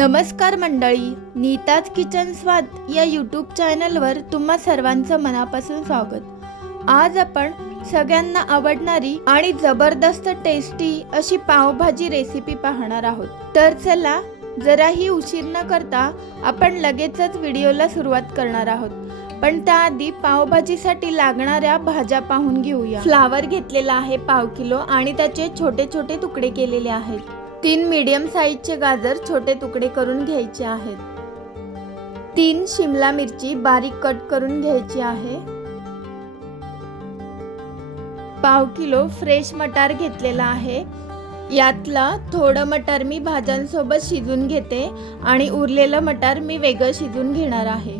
नमस्कार मंडळी नीताज किचन स्वाद या यूट्यूब चॅनलवर तुम्हा सर्वांचं मनापासून स्वागत. आज आपण सगळ्यांना आवडणारी आणि जबरदस्त टेस्टी अशी पावभाजी रेसिपी पाहणार आहोत. तर चला जराही उशीर न करता आपण लगेचच व्हिडिओला सुरुवात करणार आहोत. पण त्याआधी पावभाजीसाठी लागणाऱ्या भाज्या पाहून घेऊया. फ्लावर घेतलेला आहे पाव किलो आणि त्याचे छोटे छोटे तुकडे केलेले आहेत. तीन मीडियम साईजचे गाजर छोटे तुकडे करून घ्यायचे आहेत. तीन शिमला मिरची बारीक कट करून घ्यायची आहे. पाव किलो फ्रेश मटार घेतलेला आहे. यातला थोडं मटार मी भाज्यांसोबत शिजून घेते आणि उरलेलं मटार मी वेगळं शिजून घेणार आहे.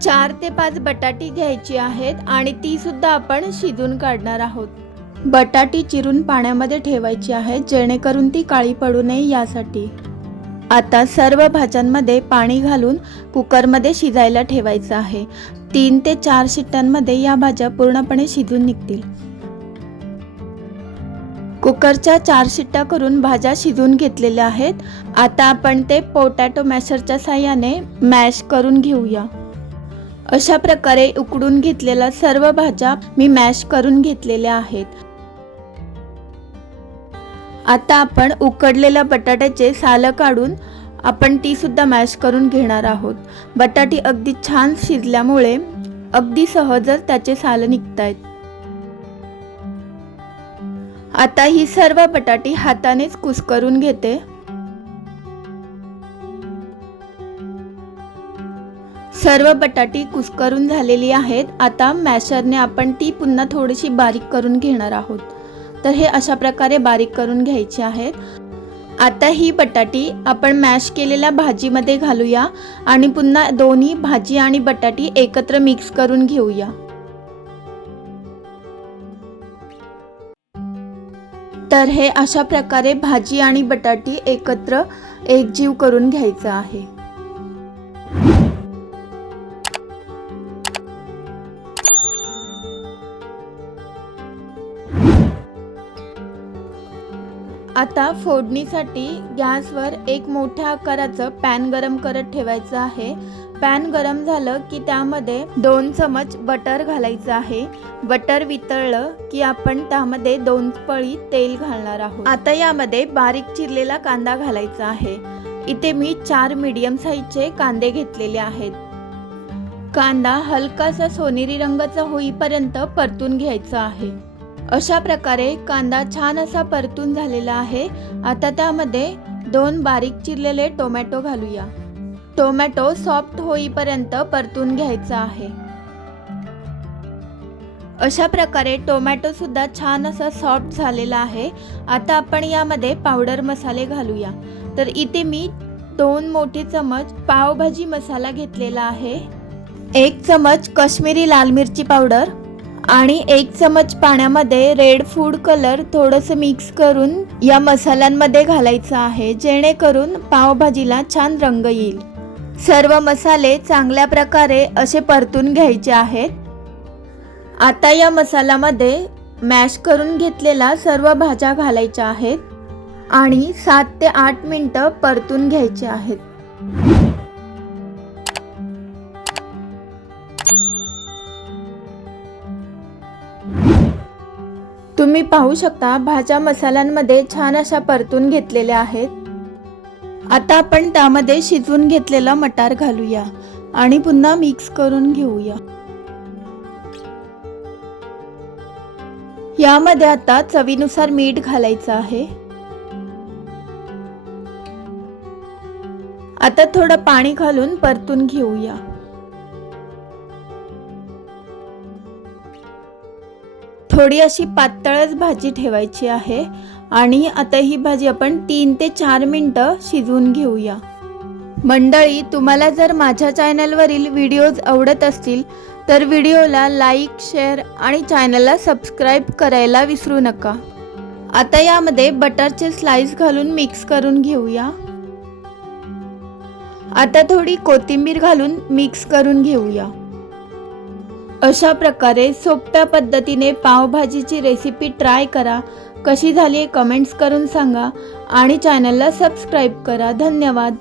चार ते पाच बटाटी घ्यायची आहेत आणि ती सुद्धा आपण शिजून काढणार आहोत. बटाटी चिरून पाण्यामध्ये ठेवायची आहे जेणेकरून ती काळी पडू नये यासाठी. आता सर्व भाज्यांमध्ये पाणी घालून कुकरमध्ये शिजायला ठेवायचं आहे. तीन ते चार शिट्ट्यांमध्ये या भाज्या पूर्णपणे शिजून निघतील. कुकरच्या चार शिट्ट्या करून भाज्या शिजून घेतलेल्या आहेत. आता आपण ते पोटॅटो मॅशरच्या साह्याने मॅश करून घेऊया. अशा प्रकारे उकडून घेतलेल्या सर्व भाज्या मी मॅश करून घेतलेल्या आहेत. आता आपण उकडलेल्या बटाट्याचे सालं काढून आपण ती सुद्धा मॅश करून घेणार आहोत. बटाटी अगदी छान शिजल्यामुळे अगदी सहजच त्याचे सालं निघतायत. आता ही सर्व बटाटी हातानेच कुस्करून घेते. सर्व बटाटी कुस्करून झालेली आहेत. आता मॅशरने आपण ती पुन्हा थोडीशी बारीक करून घेणार आहोत. तर हे अशा प्रकारे बारीक करून घ्यायचे आहेत. आता ही बटाटी आपण मॅश केलेल्या भाजीमध्ये घालूया आणि पुन्हा दोन्ही भाजी आणि बटाटी एकत्र मिक्स करून घेऊया. तर हे अशा प्रकारे भाजी आणि बटाटी एकत्र एकजीव करून घ्यायचं आहे. आता फोडणीसाठी गॅसवर एक मोठ्या आकाराचं पॅन गरम करत ठेवायचं आहे. पॅन गरम झालं की त्यामध्ये दोन चमच बटर घालायचं आहे. बटर वितळलं की आपण त्यामध्ये दोन पळी तेल घालणार आहोत. आता यामध्ये बारीक चिरलेला कांदा घालायचा आहे. इथे मी चार मीडियम साईजचे कांदे घेतलेले आहेत. कांदा हलकासा सोनेरी रंगाचा होईपर्यंत परतून घ्यायचा आहे. अशा प्रकारे कांदा छान असा परतून झालेला आहे. आता त्यामध्ये दोन बारीक चिरलेले टोमॅटो घालूया. टोमॅटो सॉफ्ट होईपर्यंत परतून घ्यायचा आहे. अशा प्रकारे टोमॅटो सुद्धा छान असा सॉफ्ट झालेला आहे. आता आपण यामध्ये पावडर मसाले घालूया. तर इथे मी दोन मोठे चमच पावभाजी मसाला घेतलेला आहे. एक चमच काश्मीरी लाल मिरची पावडर. आणि एक चमच पाण्यामध्ये रेड फूड कलर थोडंसं मिक्स करून या मसाल्यांमध्ये घालायचं आहे जेणेकरून पावभाजीला छान रंग येईल. सर्व मसाले चांगल्या प्रकारे असे परतून घ्यायचे आहेत. आता या मसाल्यामध्ये मॅश करून घेतलेल्या सर्व भाज्या घालायच्या आहेत आणि सात ते आठ मिनटं परतून घ्यायचे आहेत. तुम्ही पाहू शकता भाज्या मसाल्यांमध्ये छान अशा परतून घेतलेल्या आहेत. आता आपण त्यामध्ये शिजवून घेतलेला मटार घालूया आणि पुन्हा मिक्स करून घेऊया. यामध्ये आता चवीनुसार मीठ घालायचं आहे. आता थोडं पाणी घालून परतून घेऊया. थोडी अशी पातळच भाजी ठेवायची आहे आणि आता ही भाजी आपण तीन ते चार मिनटं शिजवून घेऊया. मंडळी तुम्हाला जर माझ्या चॅनलवरील व्हिडिओज आवडत असतील तर व्हिडिओला लाईक शेअर आणि चॅनलला सबस्क्राईब करायला विसरू नका. आता यामध्ये बटरचे स्लाइस घालून मिक्स करून घेऊया. आता थोडी कोथिंबीर घालून मिक्स करून घेऊया. अशा प्रकारे सोप्या पद्धतीने पावभाजीची रेसिपी ट्राय करा. कशी झाली? आहे कमेंट्स करून सांगा आणि चॅनलला सबस्क्राईब करा. धन्यवाद.